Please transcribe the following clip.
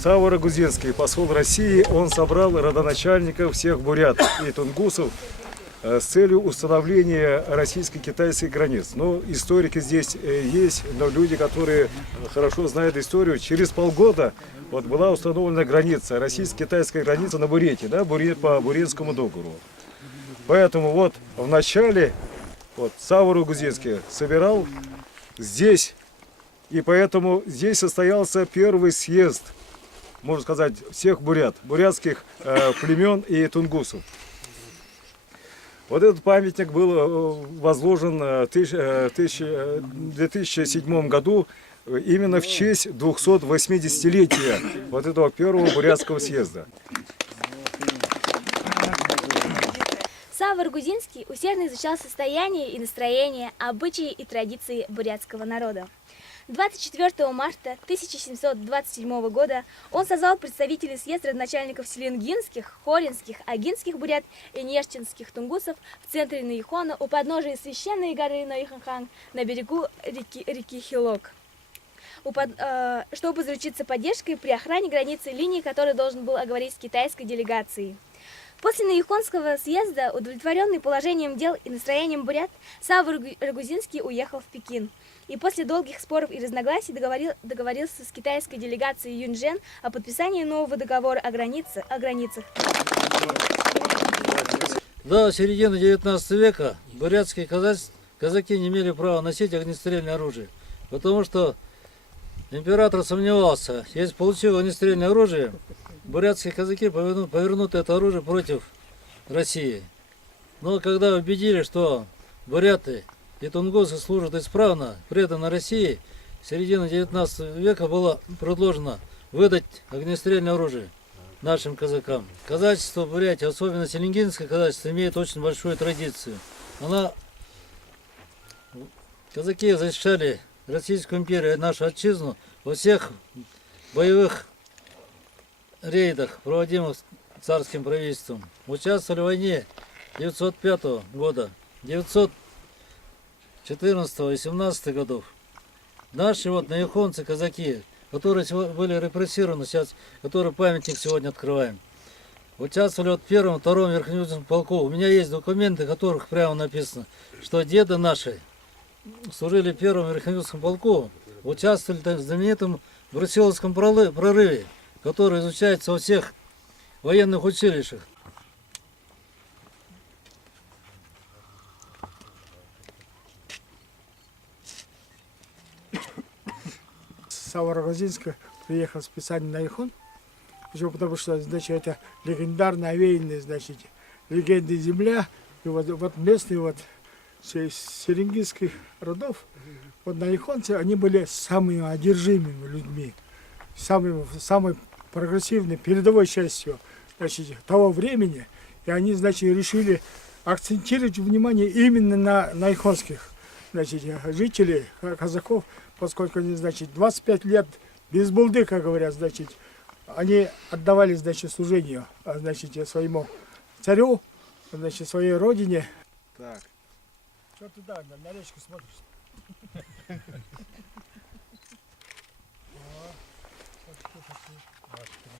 Сава Рагузинский, посол России, он собрал родоначальников всех бурят и тунгусов с целью установления российско-китайских границ. Ну, историки здесь есть, но люди, которые хорошо знают историю, через полгода вот была установлена граница, российско-китайская граница на Бурятии, да, по Бурятскому договору. Поэтому вот в начале вот, Сава Рагузинский собирал здесь, и поэтому здесь состоялся первый съезд, можно сказать, всех бурятских племен и тунгусов. Вот этот памятник был возложен в 2007 году именно в честь 280-летия вот этого первого бурятского съезда. Сава Рагузинский усердно изучал состояние и настроение, обычаи и традиции бурятского народа. 24 марта 1727 года он созвал представителей съезда родоначальников селенгинских, хоринских, агинских бурят и нежчинских тунгусов в центре Наихона у подножия священной горы Наиханхан на берегу реки Хилок, чтобы заручиться поддержкой при охране границы линии, которую должен был оговорить с китайской делегацией. После Наихонского съезда, удовлетворенный положением дел и настроением бурят, Сава Рагузинский уехал в Пекин. И после долгих споров и разногласий договорился с китайской делегацией Юньчжэн о подписании нового договора о границах. До середины 19 века бурятские казаки не имели права носить огнестрельное оружие, потому что император сомневался, если получил огнестрельное оружие, бурятские казаки повернут это оружие против России. Но когда убедили, что буряты и тунгусы служат исправно, преданы России, в середине 19 века было предложено выдать огнестрельное оружие нашим казакам. Казачество Бурятии, особенно селенгинское казачество, имеет очень большую традицию. Казаки защищали Российскую империю, нашу отчизну, во всех боевых рейдах, проводимых царским правительством. Участвовали в войне 905 года, 914 и 17 годов. Наши вот наихонцы, казаки, которые были репрессированы, сейчас, которые памятник сегодня открываем, участвовали в первом, втором верхнеудинском полку. У меня есть документы, в которых прямо написано, что деды наши служили в первом верхнеудинском полку, участвовали в знаменитом Брусиловском прорыве, который изучается во всех военных училищах. Сава Рагузинский приехал специально на Наихон. Почему? Потому что, значит, это легендарно овеянная, значит, легенды земля. И вот местные вот селенгинских родов, вот наихонцы, они были самыми одержимыми людьми, самой прогрессивной, передовой частью, значит, того времени. И они, значит, решили акцентировать внимание именно на наихонских, значит, жителей, казаков, поскольку они, значит, 25 лет без булды, как говорят, значит, они отдавали, значит, служению, значит, своему царю, значит, своей родине. Так. Что ты, да, на речку смотришь?